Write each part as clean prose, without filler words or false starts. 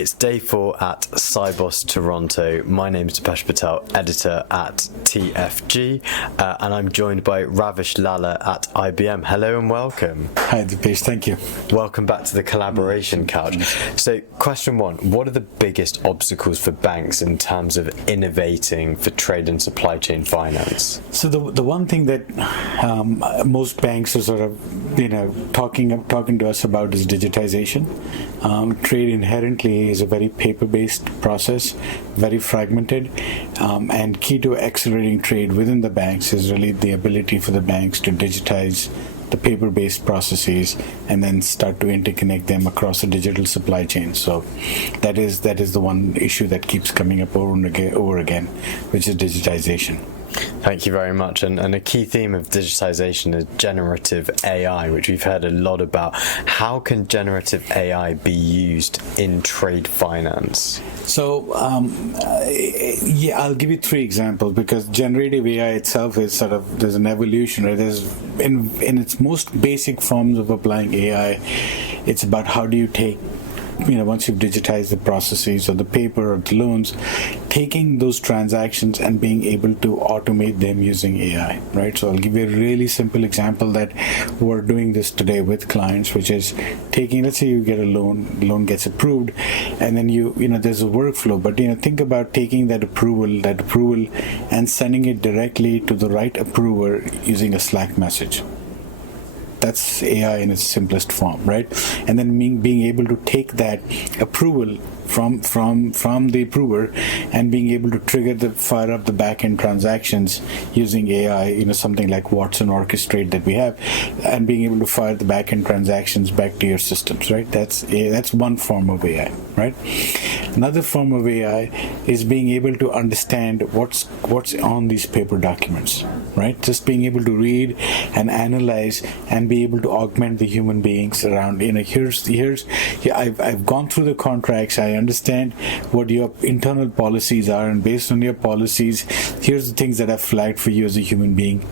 It's day 4 at Sibos Toronto. My name is Ravesh Patel, editor at TFG, and I'm joined by Ravesh Lala at IBM. Hello and welcome. Hi, Dipesh. Thank you. Welcome back to the collaboration couch. So, question 1, what are the biggest obstacles for banks in terms of innovating for trade and supply chain finance? So the one thing that most banks are sort of, talking to us about is digitization. Trade inherently is a very paper-based process, very fragmented, and key to accelerating trade within the banks is really the ability for the banks to digitize the paper-based processes and then start to interconnect them across a digital supply chain. So that is the one issue that keeps coming up over again, which is digitization. Thank you very much. And a key theme of digitization is generative AI, which we've heard a lot about. How can generative AI be used in trade finance? So, I'll give you 3 examples because generative AI itself is there's an evolution, right? There's in its most basic forms of applying AI, it's about how do you take, once you've digitized the processes or the paper or the loans, taking those transactions and being able to automate them using AI, right? So I'll give you a really simple example that we're doing this today with clients, which is taking, let's say you get a loan gets approved, and then there's a workflow, but think about taking that approval and sending it directly to the right approver using a Slack message. That's AI in its simplest form, right? And then being able to take that approval from the approver and being able to fire up the back-end transactions using AI, something like Watson Orchestrate that we have, and being able to fire the back-end transactions back to your systems, right? That's one form of AI, right? Another form of AI is being able to understand what's on these paper documents, right? Just being able to read and analyze and be able to augment the human beings around. I've gone through the contracts. I understand what your internal policies are, and based on your policies, here's the things that I've flagged for you as a human being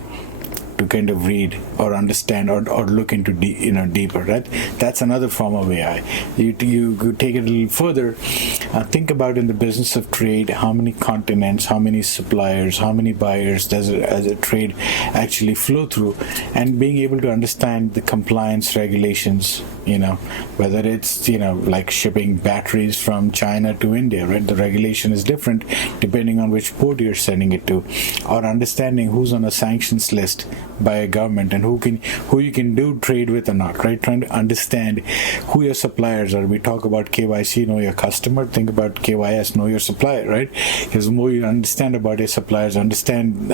to kind of read or understand or look into deeper, right? That's another form of AI. You could take it a little further. Think about in the business of trade, how many continents, how many suppliers, how many buyers does a trade actually flow through, and being able to understand the compliance regulations, whether it's, like shipping batteries from China to India, right? The regulation is different depending on which port you're sending it to, or understanding who's on a sanctions list by a government and who you can do trade with or not, right? Trying to understand who your suppliers are. We talk about KYC, know your customer. Think about KYS, know your supplier, right? Because the more you understand about your suppliers, understand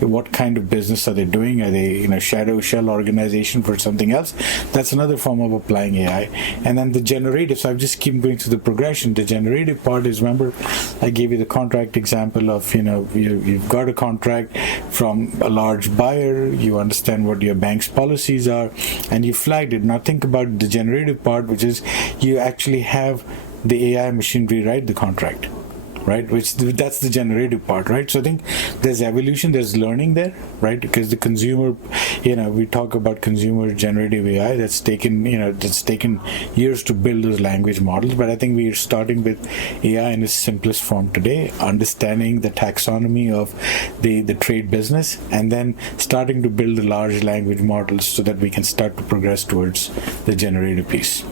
what kind of business are they doing? Are they shadow shell organization for something else? That's another form of applying AI. And then the generative. So I've just keep going through the progression. The generative part is, remember, I gave you the contract example of you've got a contract from a large buyer, you understand what your bank's policies are, and you flagged it. Now think about the generative part, which is you actually have the AI machine rewrite the contract, right? That's the generative part, right? So I think there's evolution, there's learning there, right? Because the consumer, we talk about consumer generative AI that's taken years to build those language models, but I think we are starting with AI in its simplest form today, understanding the taxonomy of the trade business, and then starting to build the large language models so that we can start to progress towards the generative piece.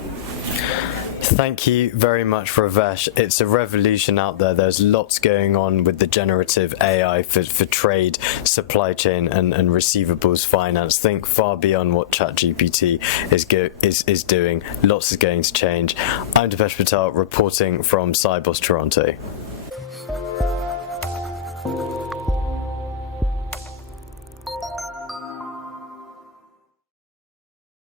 Thank you very much, Ravesh. It's a revolution out there. There's lots going on with the generative AI for trade, supply chain, and receivables finance. Think far beyond what ChatGPT is doing. Lots is going to change. I'm Ravesh Patel, reporting from Sibos Toronto.